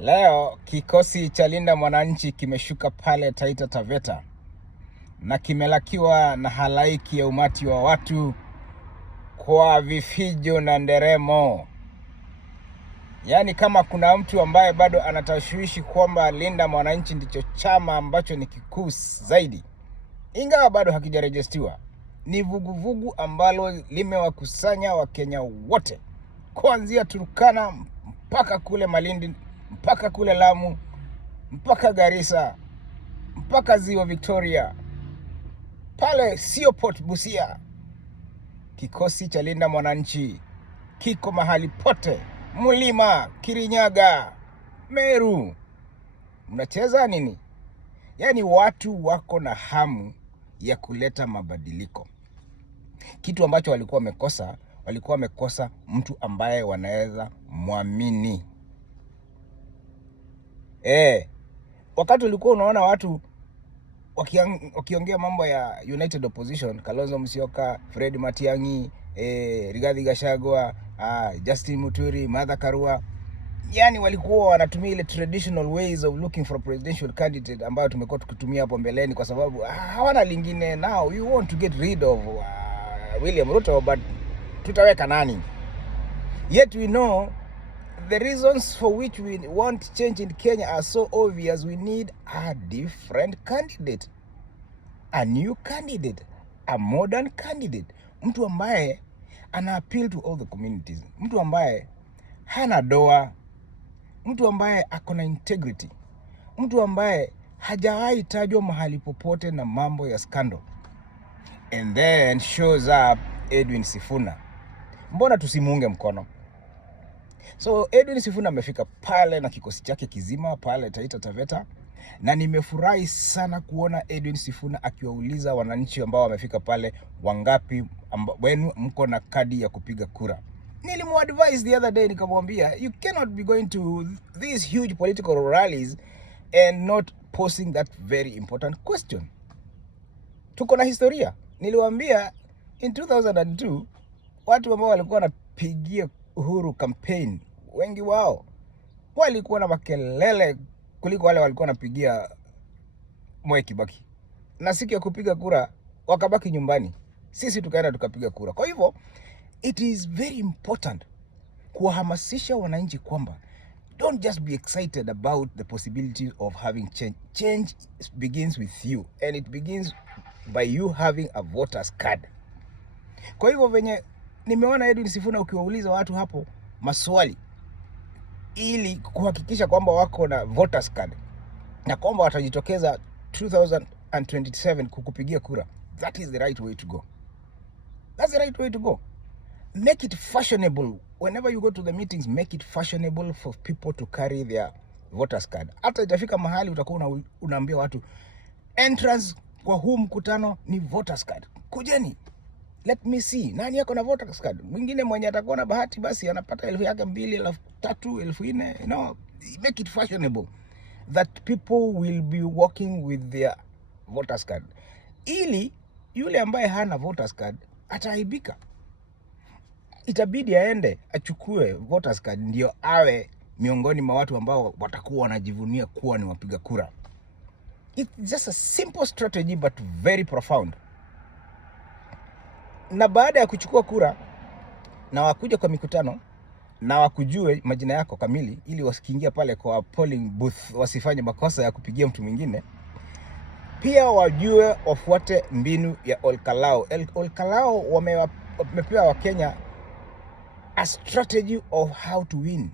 Leo kikosi cha Linda Mwananchi kimeshuka pale Taita Taveta na kimelakiwa na halaiki ya umati wa watu kwa vifijo na nderemo. Yaani kama kuna mtu ambaye bado anatashwishi kwamba Linda Mwananchi ndicho chama ambacho ni kikuu zaidi, ingawa bado hakijarejestiwa, ni vuguvugu ambalo limewakusanya Wakenya wote kuanzia Turkana mpaka kule Malindi, mpaka kule Lamu, mpaka Garissa, mpaka Ziwa Victoria, pale sio Port Busia. Kikosi cha Linda Mwananchi kiko mahali pote, Mulima, Kirinyaga, Meru. Mnacheza nini? Yaani watu wako na hamu ya kuleta mabadiliko. Kitu ambacho walikuwa wamekosa mtu ambaye wanaweza muamini. Wakati ulikuwa unaona watu wakiongea mambo ya United Opposition, Kalonzo Musyoka, Fred Matiang'i, Rigathi Gachagua, Justin Muturi, Martha Karua, yani walikuwa wanatumia ile traditional ways of looking for a presidential candidate ambayo tumekuwa tukitumia hapo mbeleni, kwa sababu hawana lingine. Now you want to get rid of William Ruto, but tutaweka nani? Yet we know the reasons for which we want change in Kenya are so obvious. We need a different candidate, a new candidate, a modern candidate, mtu ambaye ana appeal to all the communities, mtu ambaye hana doa, mtu ambaye akona integrity, mtu ambaye hajawahi tajwa mahali popote na mambo ya scandal. And then shows up Edwin Sifuna. Mbona tusimuunge mkono? So Edwin Sifuna amefika pale na kikosi chake kizima pale Taita Taveta, na nimefurahi sana kuona Edwin Sifuna akiwauliza wananchi ambao wamefika pale, wangapi wenu mko na kadi ya kupiga kura. Nilimuadvise the other day, nikamwambia you cannot be going to these huge political rallies and not posing that very important question. Tuko na historia. Niliwaambia in 2002 watu ambao walikuwa wanapigia Uhuru campaign, wengi wao walikuwa na makelele kuliko wale walikuwa wanapigia Mwai Kibaki, na siku ya kupiga kura wakabaki nyumbani, sisi tukaenda tukapiga kura. Kwa hivyo it is very important kuhamasisha wananchi kwamba don't just be excited about the possibility of having change. Change begins with you, and it begins by you having a voter's card. Kwa hivyo venye nimeona Edwin Sifuna ukiwauliza watu hapo maswali ili kuhakikisha kwamba wako na voters card na kwamba watajitokeza 2027 kukupigia kura, that is the right way to go. That's the right way to go. Make it fashionable. Whenever you go to the meetings, make it fashionable for people to carry their voters card. Hata itafika mahali utakuwa unaambia watu entrance kwa huu mkutano ni voters card. Kujeni. Let me see nani yako na voters card. Mwingine mwenye atakuwa na bahati basi anapata 1,000 yake 2,000, 3,000, 4,000, you know. Make it fashionable that people will be walking with their voters card, ili yule ambaye hana voters card ataaibika. Itabidi aende achukue voters card ndio awe miongoni mwa watu ambao watakuwa wanajivunia kuwa ni wapiga kura. It's just a simple strategy but very profound. Na baada ya kuchukua kura na wakuja kwa mikutano na wakujue majina yako kamili, ili wasikiingia pale kwa polling booth wasifanye makosa ya kupigia mtu mwingine, pia wajue wafuate mbinu ya Olkalao. Olkalao wamepewa Wakenya a strategy of how to win.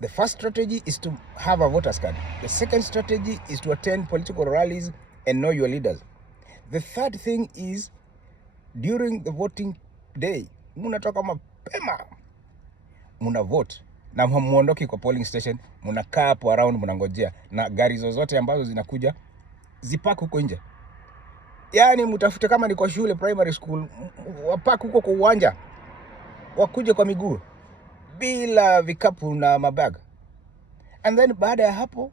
The first strategy is to have a voters card. The second strategy is to attend political rallies and know your leaders. The third thing is during the voting day, munatoka mapema, muna vote na muondoki kwa polling station, munakaa hapo around munangojea, na gari zozote ambazo zinakuja zipaku huko nje. Yaani mutafute kama ni kwa shule primary school, wapaku huko kwa uwanja, wakuje kwa miguu bila vikapu na mabag. And then baada ya hapo,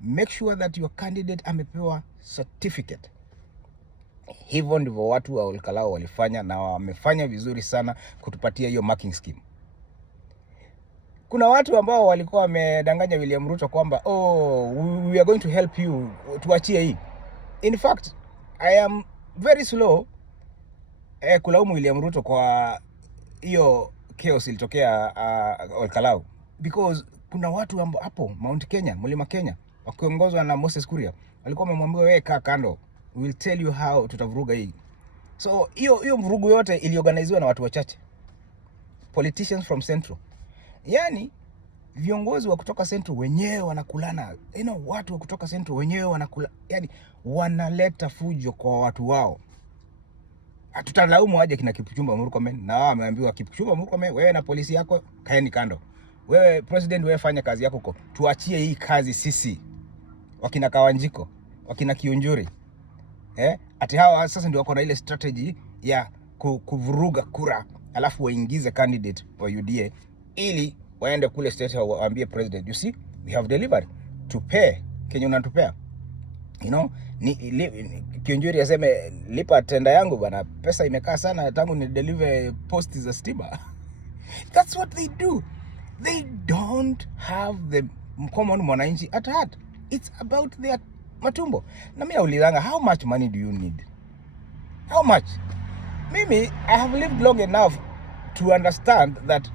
make sure that your candidate amepewa certificate. Hivyo ndivyo watu wa Olkalao walifanya, na wamefanya vizuri sana kutupatia hiyo marking scheme. Kuna watu ambao walikuwa wamedanganya William Ruto kwamba we are going to help you, tuachie hii. In fact, I am very slow kulaumu William Ruto kwa hiyo chaos ilitokea Olkalau, because kuna watu hapo Mount Kenya, Mlima Kenya, wakiongozwa na Moses Kuria, walikuwa wamemwambia wewe kaa kando, we will tell you how tutavuruga hii. So hiyo mvurugu yote iliorganiziwa na watu wachache, politicians from Central. Yani viongozi wa kutoka Central wenyewe wanakulana, watu wa kutoka Central wenyewe wanakula, yani wanaleta fujo kwa watu wao. Tutalaumu aje kina Kipchumba Murkomen, na wao wameambiwa Kipchumba Murkomen, wewe na polisi yako kaeni kando. Wewe president, wewe fanya kazi yako huko. Tuachie hii kazi sisi. Wakina Kawanjiko, wakina Kiunjuri. Ati hawa sasa ndio wako na ile strategy ya kuvuruga kura, alafu waingize candidate wa UDA ili waende kule state waambie president, you see, we have delivered. Tupe Kenya unatupea. Kiunjuri aseme lipa tenda yangu bana, pesa imekaa sana tangu ni deliver post za stima. That's what they do. They don't have the common mwananchi at heart. It's about their matumbo. Na mimi naulizanga, how much money do you need? How much? Mimi, I have lived long enough to understand that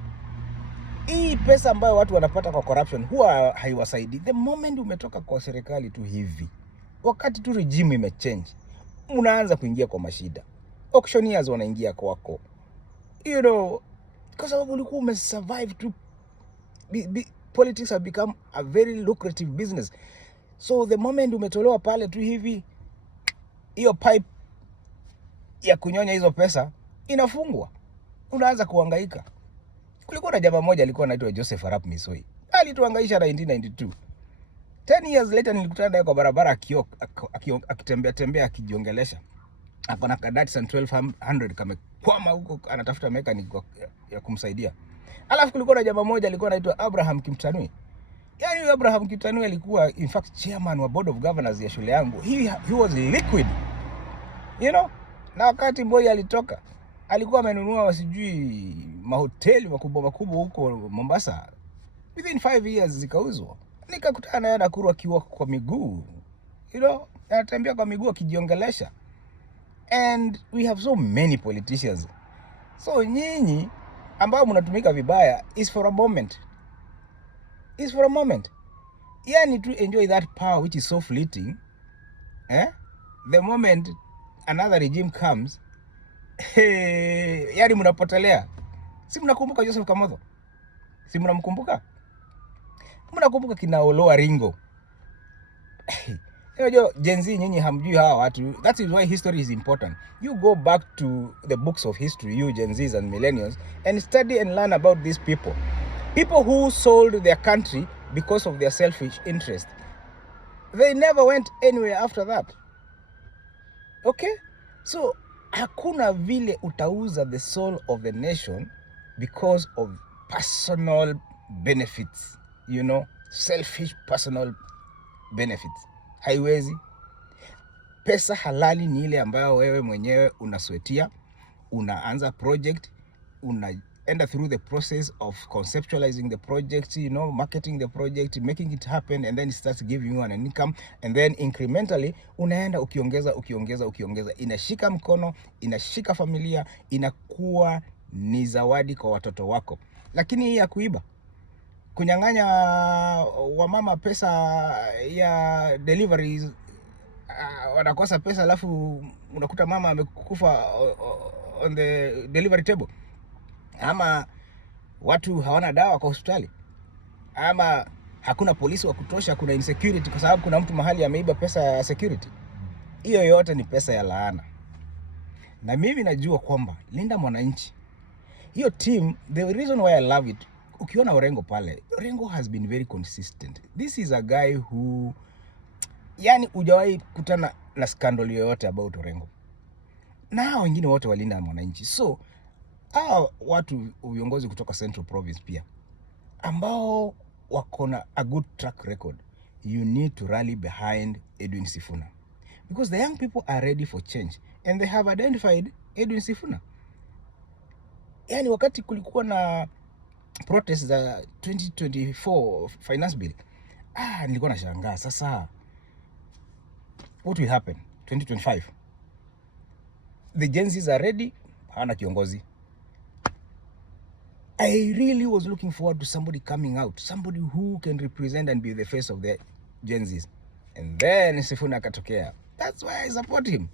hii pesa ambayo watu wanapata kwa corruption huwa haiwasaidi. The moment umetoka kwa serikali tu hivi, wakati tu regime imechange, unaanza kuingia kwa mashida. Auctioneers wanaingia kwako. Kwa sababu ulikuwa umesurvive tu. Politics have become a very lucrative business. So the moment umetolewa pale tu hivi, hiyo pipe ya kunyonya hizo pesa inafungwa. Unaanza kuhangaika. Kulikuwa na jamaa mmoja alikuwa anaitwa Joseph Arap Misoi. Alituhangaisha 1992. 10 years later nilikutana naye kwa barabara akitembea akijiongelesha. Hapo na Datsun 1200 kamekwama huko, anatafuta mechanic ya kumsaidia. Alafu kulikuwa na jamaa mmoja alikuwa anaitwa Abraham Kimtanui. Yani Abraham Kimtanui alikuwa in fact chairman wa board of governors ya shule yangu. He was liquid. Na wakati mmoja alitoka, alikuwa amenunua wasijui mahoteli makubwa huko Mombasa. Within 5 years zikauzwa. Nikakutana naye Nakuru akiwa kwa miguu. Anatembea kwa miguu akijiongelesha. And we have so many politicians. So nyinyi ambao mnatumika vibaya is for a moment. Is for a moment. Yani to enjoy that power which is so fleeting. The moment another regime comes, yani mnapotelea. Si mnakumbuka Joseph Kamotho? Si mnamkumbuka? Mnakumbuka kina Oloa Ringo? Gen Z nyinyi hamjui hawa watu. That is why history is important. You go back to the books of history, you Gen Zs and millennials, and study and learn about these people. People who sold their country because of their selfish interest. They never went anywhere after that. Okay? So, hakuna vile utauza the soul of the nation because of personal benefits. Selfish personal benefits. Haiwezi. Pesa halali ni ile ambayo wewe mwenyewe unaswetia, unaanza project, unaenda through the process of conceptualizing the project, marketing the project, making it happen, and then it starts giving you an income, and then incrementally unaenda ukiongeza, inashika mkono, inashika familia, inakuwa ni zawadi kwa watoto wako. Lakini hii ya kuiba, kunyang'anya wamama pesa ya deliveries, wanakosa pesa, alafu unakuta mama amekufa on the delivery table, ama watu hawana dawa kwa hospitali, ama hakuna polisi wa kutosha, kuna insecurity kwa sababu kuna mtu mahali ameiba pesa ya security. Hiyo yote ni pesa ya laana. Na mimi najua kwamba Linda Mwananchi, hiyo team, the reason why I love it, ukiona Orengo pale, Orengo has been very consistent. This is a guy who, yani hujawahi kutana na scandal yoyote about Orengo. Na wengine wote walinda Mwananchi. So, watu viongozi kutoka Central Province pia, ambao wako na a good track record, you need to rally behind Edwin Sifuna. Because the young people are ready for change. And they have identified Edwin Sifuna. Yani wakati kulikuwa na protest za 2024 finance bill, nilikuwa nashangaa sasa what will happen 2025. The Gen Zs are ready, hawana kiongozi. I really was looking forward to somebody coming out, somebody who can represent and be the face of the Gen Zs. And then Sifuna akatokea. That's why I support him.